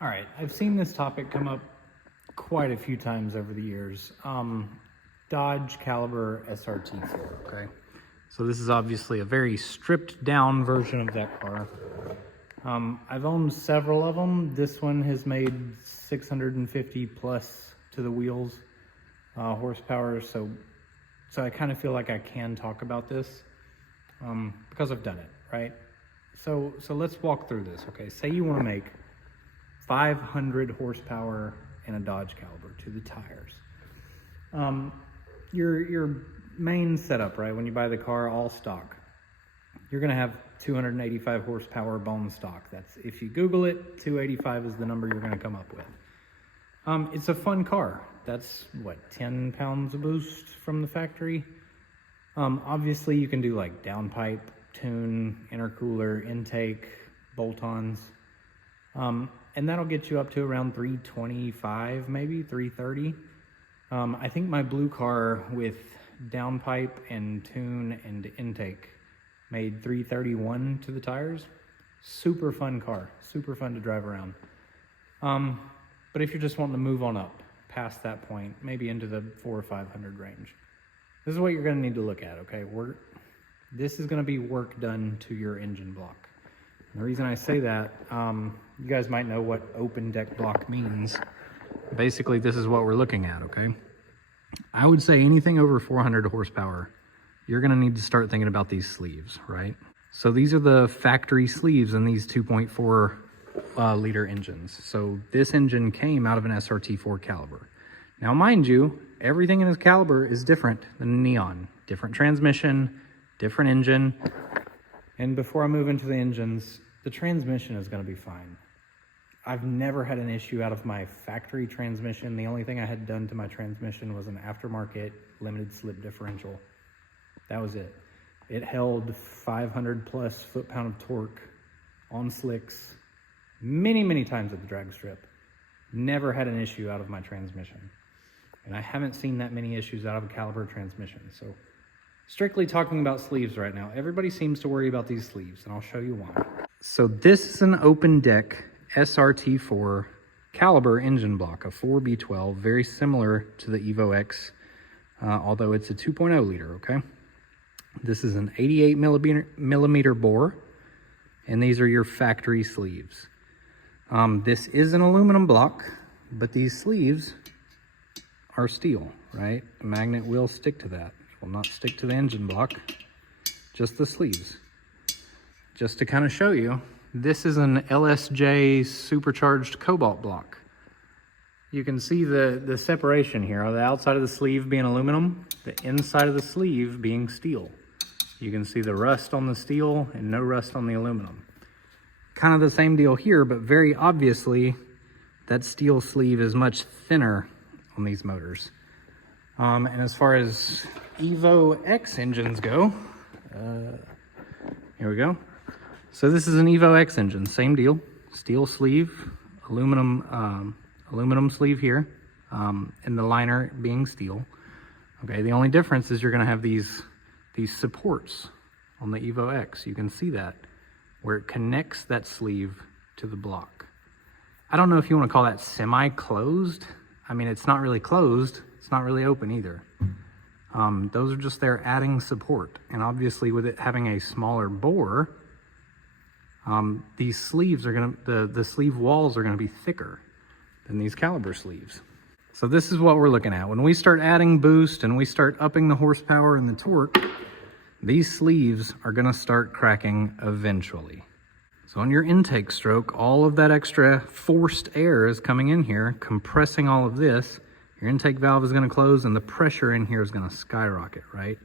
All right, I've seen this topic come up quite a few times over the years. Dodge Caliber SRT4, okay? So this is obviously a very stripped down version of that car. I've owned several of them. This one has made 650 plus to the wheels horsepower, so I kind of feel like I can talk about this because I've done it, right? So let's walk through this, okay? Say you want to make 500 horsepower in a Dodge Caliber to the tires. Your main setup, right, when you buy the car, all stock, you're going to have 285 horsepower bone stock. That's, if you Google it, 285 is the number you're going to come up with. It's a fun car. That's what, 10 pounds of boost from the factory. Obviously you can do like downpipe, tune, intercooler, intake, bolt-ons. And that'll get you up to around 325, maybe 330. I think my blue car with downpipe and tune and intake made 331 to the tires. Super fun car, super fun to drive around. But if you're just wanting to move on up past that point, maybe into the 400 or 500 range, this is what you're gonna need to look at, okay? This is gonna be work done to your engine block. And the reason I say that, you guys might know what open deck block means. Basically, this is what we're looking at, okay? I would say anything over 400 horsepower, you're gonna need to start thinking about these sleeves, right? So these are the factory sleeves in these 2.4 liter engines. So this engine came out of an SRT4 Caliber. Now, mind you, everything in this Caliber is different than Neon. Different transmission, different engine. And before I move into the engines, the transmission is gonna be fine. I've never had an issue out of my factory transmission. The only thing I had done to my transmission was an aftermarket limited slip differential. That was it. It held 500 plus foot-pound of torque on slicks many, many times at the drag strip. Never had an issue out of my transmission. And I haven't seen that many issues out of a Caliber transmission. So strictly talking about sleeves right now, everybody seems to worry about these sleeves, and I'll show you why. So this is an open deck SRT4 Caliber engine block, a 4B12, very similar to the Evo X, although it's a 2.0 liter, okay? This is an 88 millimeter bore, and these are your factory sleeves. This is an aluminum block, but these sleeves are steel, right? A magnet will stick to that. It will not stick to the engine block, just the sleeves. Just to kind of show you, this is an LSJ supercharged cobalt block. You can see the separation here, the outside of the sleeve being aluminum, the inside of the sleeve being steel. You can see the rust on the steel and no rust on the aluminum. Kind of the same deal here, but very obviously that steel sleeve is much thinner on these motors. And as far as Evo X engines go, here we go. So this is an Evo X engine, same deal, steel sleeve, aluminum sleeve here, and the liner being steel. Okay, the only difference is you're gonna have these supports on the Evo X. You can see that, where it connects that sleeve to the block. I don't know if you wanna call that semi-closed. I mean, it's not really closed, it's not really open either. Those are just there adding support. And obviously with it having a smaller bore, these sleeves are the sleeve walls are gonna be thicker than these Caliber sleeves. So this is what we're looking at. When we start adding boost and we start upping the horsepower and the torque, these sleeves are gonna start cracking eventually. So on your intake stroke, all of that extra forced air is coming in here, compressing all of this. Your intake valve is gonna close and the pressure in here is gonna skyrocket, right?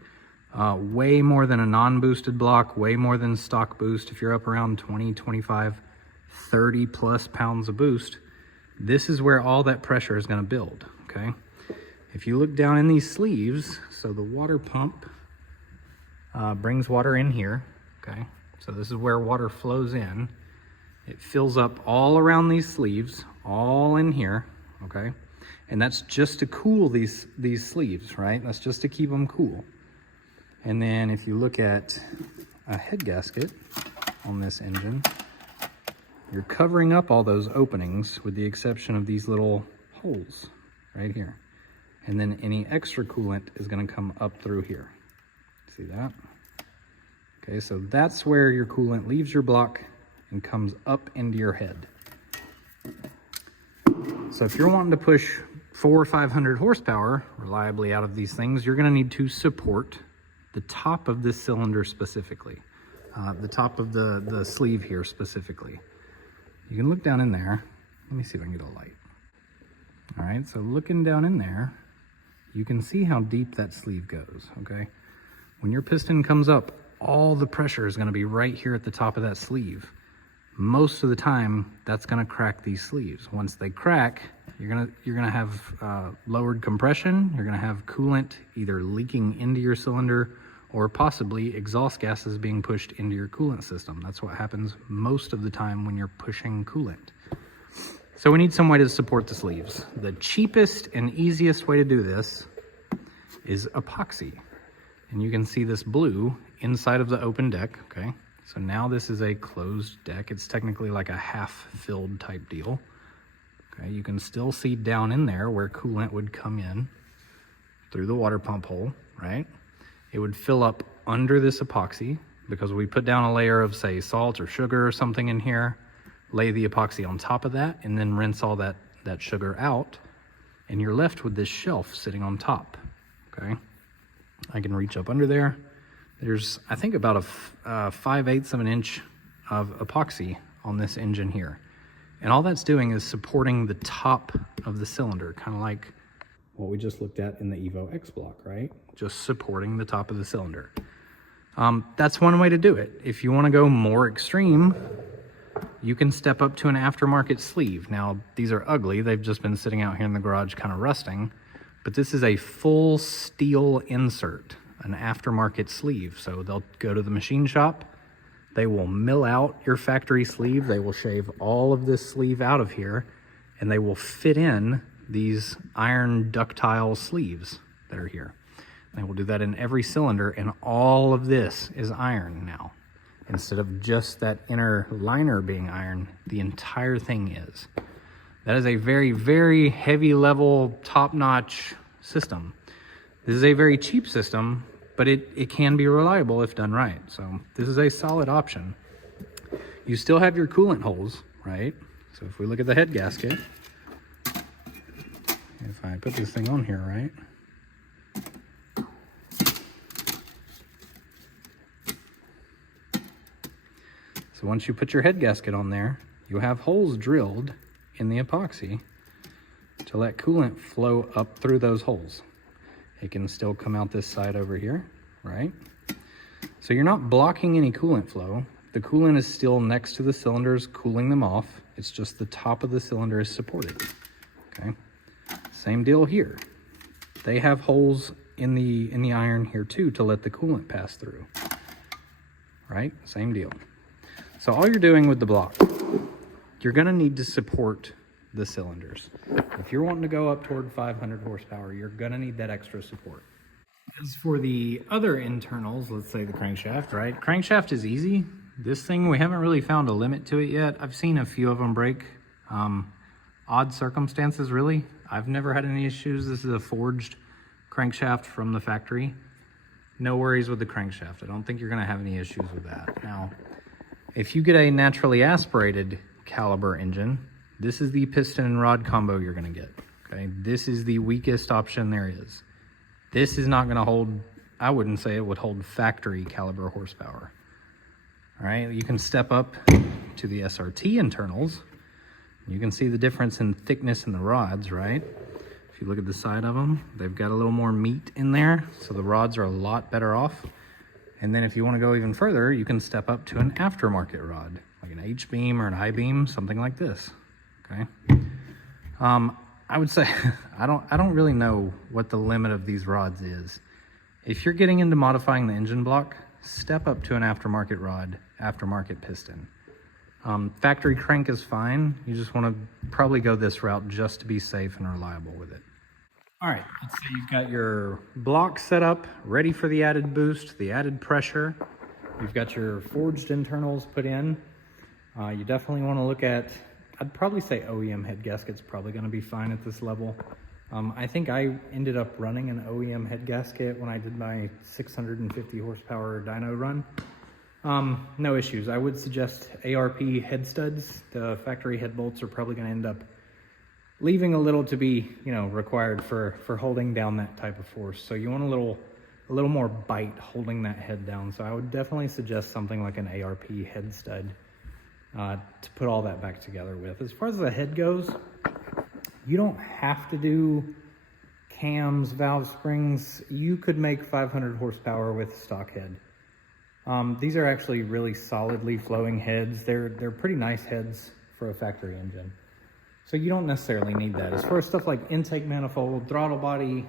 Way more than a non-boosted block, way more than stock boost. If you're up around 20, 25, 30 plus pounds of boost, this is where all that pressure is gonna build, okay? If you look down in these sleeves, so the water pump brings water in here, okay? So this is where water flows in. It fills up all around these sleeves, all in here, okay? And that's just to cool these sleeves, right? That's just to keep them cool. And then if you look at a head gasket on this engine, you're covering up all those openings with the exception of these little holes right here. And then any extra coolant is going to come up through here. See that? Okay, so that's where your coolant leaves your block and comes up into your head. So if you're wanting to push 400 or 500 horsepower reliably out of these things, you're going to need to support the top of this cylinder specifically, the top of the sleeve here specifically. You can look down in there. Let me see if I can get a light. All right, so looking down in there, you can see how deep that sleeve goes, okay? When your piston comes up, all the pressure is going to be right here at the top of that sleeve. Most of the time, that's going to crack these sleeves. Once they crack, you're gonna have lowered compression. You're going to have coolant either leaking into your cylinder or possibly exhaust gases being pushed into your coolant system. That's what happens most of the time when you're pushing coolant. So we need some way to support the sleeves. The cheapest and easiest way to do this is epoxy. And you can see this blue inside of the open deck, okay? So now this is a closed deck. It's technically like a half-filled type deal. Okay, you can still see down in there where coolant would come in through the water pump hole, right? It would fill up under this epoxy because we put down a layer of, say, salt or sugar or something in here, lay the epoxy on top of that, and then rinse all that sugar out, and you're left with this shelf sitting on top, okay? I can reach up under there. There's, I think, about a 5/8 of an inch of epoxy on this engine here. And all that's doing is supporting the top of the cylinder, kind of like what we just looked at in the Evo X block, right? Just supporting the top of the cylinder. That's one way to do it. If you want to go more extreme, you can step up to an aftermarket sleeve. Now, these are ugly. They've just been sitting out here in the garage kind of rusting. But this is a full steel insert, an aftermarket sleeve. So they'll go to the machine shop. They will mill out your factory sleeve. They will shave all of this sleeve out of here, and they will fit in these iron ductile sleeves that are here. They will do that in every cylinder, and all of this is iron now. Instead of just that inner liner being iron, the entire thing is. That is a very, very heavy level, top-notch system. This is a very cheap system, but it can be reliable if done right. So this is a solid option. You still have your coolant holes, right? So if we look at the head gasket, if I put this thing on here, right? So once you put your head gasket on there, you have holes drilled in the epoxy to let coolant flow up through those holes. It can still come out this side over here, right? So you're not blocking any coolant flow. The coolant is still next to the cylinders, cooling them off. It's just the top of the cylinder is supported, okay? Same deal here. They have holes in the iron here too to let the coolant pass through, right? Same deal. So all you're doing with the block, you're gonna need to support the cylinders. If you're wanting to go up toward 500 horsepower, you're gonna need that extra support. As for the other internals, let's say the crankshaft, right? Crankshaft is easy. This thing, we haven't really found a limit to it yet. I've seen a few of them break. Odd circumstances, really. I've never had any issues. This is a forged crankshaft from the factory. No worries with the crankshaft. I don't think you're gonna have any issues with that. Now, if you get a naturally aspirated Caliber engine, this is the piston and rod combo you're gonna get, okay? This is the weakest option there is. This is not gonna hold, I wouldn't say it would hold factory Caliber horsepower. All right, you can step up to the SRT internals. You can see the difference in thickness in the rods, right? If you look at the side of them, they've got a little more meat in there, so the rods are a lot better off. And then if you want to go even further, you can step up to an aftermarket rod, like an H-beam or an I-beam, something like this, okay? I would say, I don't really know what the limit of these rods is. If you're getting into modifying the engine block, step up to an aftermarket rod, aftermarket piston. Factory crank is fine. You just want to probably go this route just to be safe and reliable with it. All right, let's say you've got your block set up, ready for the added boost, the added pressure. You've got your forged internals put in. You definitely want to look at, I'd probably say OEM head gasket's probably going to be fine at this level. I think I ended up running an OEM head gasket when I did my 650 horsepower dyno run. No issues. I would suggest ARP head studs. The factory head bolts are probably going to end up leaving a little to be, required for holding down that type of force. So you want a little more bite holding that head down. So I would definitely suggest something like an ARP head stud to put all that back together with. As far as the head goes, you don't have to do cams, valve springs. You could make 500 horsepower with stock head. These are actually really solidly flowing heads. They're pretty nice heads for a factory engine. So you don't necessarily need that. As far as stuff like intake manifold, throttle body,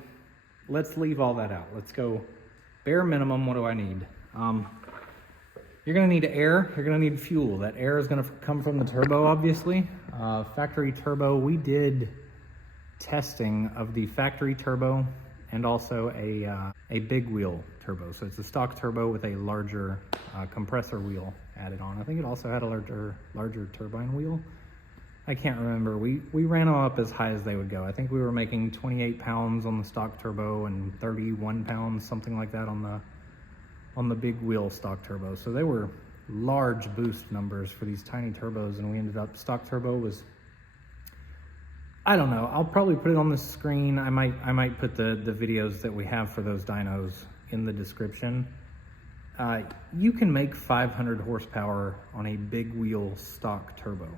let's leave all that out. Let's go bare minimum. What do I need? You're gonna need air, you're gonna need fuel. That air is gonna come from the turbo, obviously. Factory turbo, we did testing of the factory turbo and also a big wheel turbo. So it's a stock turbo with a larger compressor wheel added on. I think it also had a larger turbine wheel. I can't remember. We ran them up as high as they would go. I think we were making 28 pounds on the stock turbo and 31 pounds, something like that on the big wheel stock turbo. So they were large boost numbers for these tiny turbos, and we ended up, stock turbo was, I don't know, I'll probably put it on the screen. I might put the videos that we have for those dynos in the description. You can make 500 horsepower on a big wheel stock turbo.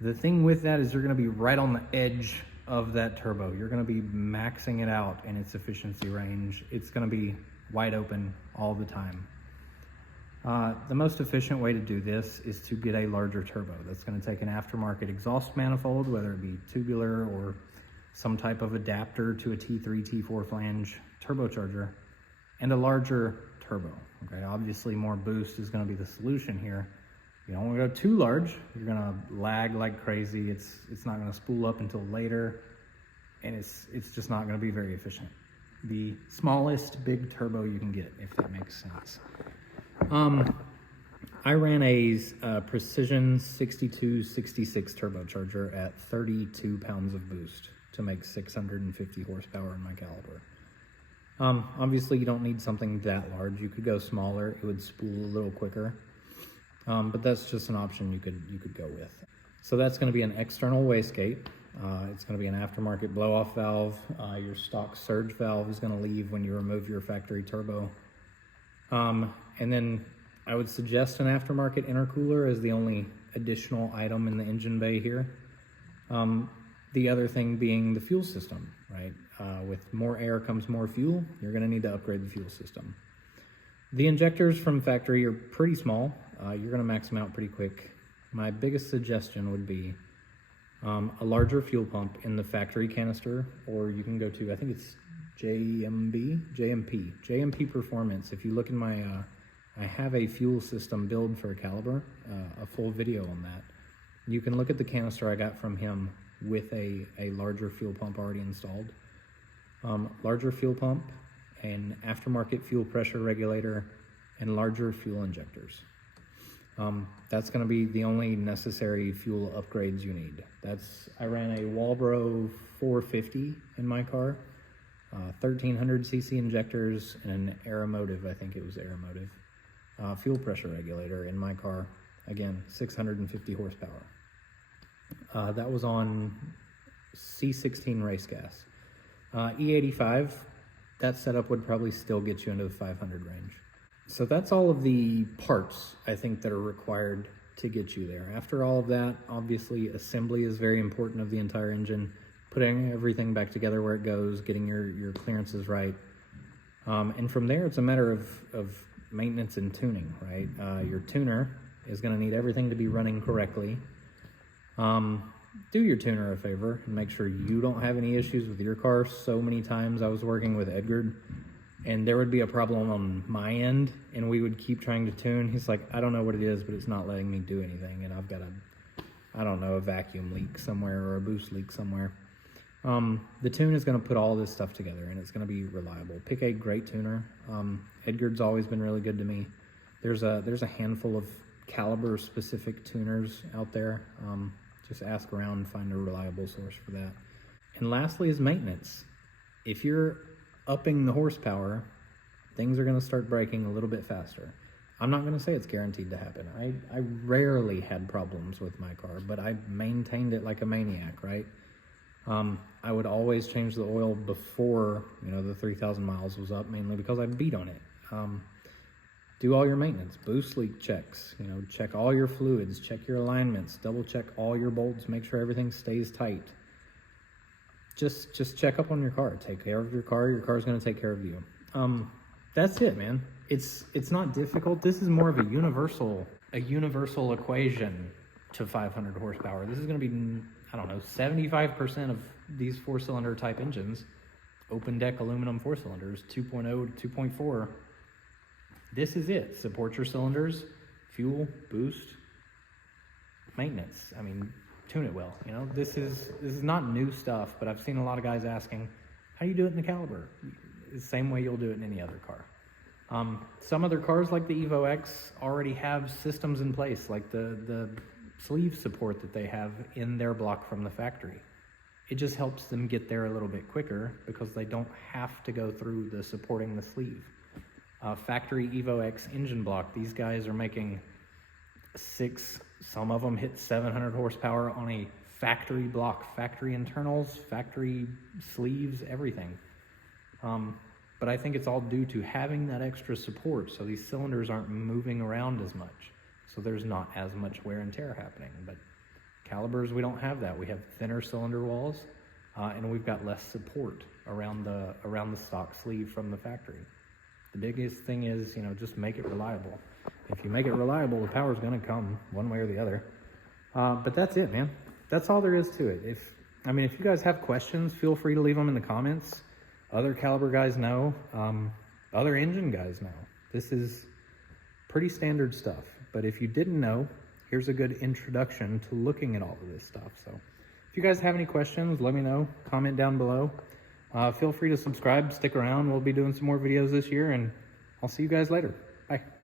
The thing with that is you're gonna be right on the edge of that turbo. You're gonna be maxing it out in its efficiency range. It's gonna be wide open all the time. The most efficient way to do this is to get a larger turbo. That's going to take an aftermarket exhaust manifold, whether it be tubular or some type of adapter to a T3, T4 flange turbocharger, and a larger turbo. Okay, obviously more boost is going to be the solution here. You don't want to go too large. You're going to lag like crazy. It's not going to spool up until later, and it's just not going to be very efficient. The smallest big turbo you can get, if that makes sense. I ran a Precision 6266 turbocharger at 32 pounds of boost to make 650 horsepower in my Caliber. Obviously you don't need something that large. You could go smaller, it would spool a little quicker. But that's just an option you could go with. So that's going to be an external wastegate. It's going to be an aftermarket blow-off valve. Your stock surge valve is going to leave when you remove your factory turbo. And then I would suggest an aftermarket intercooler as the only additional item in the engine bay here. The other thing being the fuel system, right? With more air comes more fuel. You're going to need to upgrade the fuel system. The injectors from factory are pretty small. You're going to max them out pretty quick. My biggest suggestion would be a larger fuel pump in the factory canister, or you can go to, I think it's JMP Performance. If you look in my, I have a fuel system build for a Caliber, a full video on that. You can look at the canister I got from him with a larger fuel pump already installed. Larger fuel pump, an aftermarket fuel pressure regulator, and larger fuel injectors. That's going to be the only necessary fuel upgrades you need. I ran a Walbro 450 in my car, 1300 cc injectors, and an Aeromotive, I think it was Aeromotive, fuel pressure regulator in my car. Again, 650 horsepower. That was on C16 race gas. E85, that setup would probably still get you into the 500 range. So that's all of the parts, I think, that are required to get you there. After all of that, obviously, assembly is very important of the entire engine. Putting everything back together where it goes, getting your clearances right. And from there, it's a matter of maintenance and tuning, right? Your tuner is going to need everything to be running correctly. Do your tuner a favor and make sure you don't have any issues with your car. So many times I was working with Edgar, and there would be a problem on my end, and we would keep trying to tune. He's like, I don't know what it is, but it's not letting me do anything, and I've got a vacuum leak somewhere or a boost leak somewhere. The tune is going to put all this stuff together, and it's going to be reliable. Pick a great tuner. Edgar's always been really good to me. There's a handful of Caliber specific tuners out there. Just ask around, find a reliable source for that. And lastly is maintenance. If you're upping the horsepower, things are going to start breaking a little bit faster. I'm not going to say it's guaranteed to happen. I rarely had problems with my car, but I maintained it like a maniac, right? I would always change the oil before, the 3,000 miles was up, mainly because I beat on it. Do all your maintenance, boost leak checks, check all your fluids, check your alignments, double check all your bolts, make sure everything stays tight. Just check up on your car, take care of your car's going to take care of you. That's it, man. It's not difficult. This is more of a universal equation to 500 horsepower. This is going to be, 75% of these 4-cylinder type engines, open deck aluminum 4-cylinders, 2.0 to 2.4. This is it. Support your cylinders, fuel, boost, maintenance. Tune it well. This is not new stuff, but I've seen a lot of guys asking, how do you do it in the Caliber? The same way you'll do it in any other car. Some other cars like the Evo X already have systems in place, like the sleeve support that they have in their block from the factory. It just helps them get there a little bit quicker because they don't have to go through the supporting the sleeve. Factory Evo X engine block, these guys are making some of them hit 700 horsepower on a factory block, factory internals, factory sleeves, everything. But I think it's all due to having that extra support, so these cylinders aren't moving around as much, so there's not as much wear and tear happening. But Calibers, we don't have that. We have thinner cylinder walls, and we've got less support around the stock sleeve from the factory. The biggest thing is, just make it reliable. If you make it reliable, the power's going to come one way or the other. But that's it, man. That's all there is to it. If you guys have questions, feel free to leave them in the comments. Other Caliber guys know. Other engine guys know. This is pretty standard stuff. But if you didn't know, here's a good introduction to looking at all of this stuff. So if you guys have any questions, let me know. Comment down below. Feel free to subscribe, stick around. We'll be doing some more videos this year, and I'll see you guys later. Bye.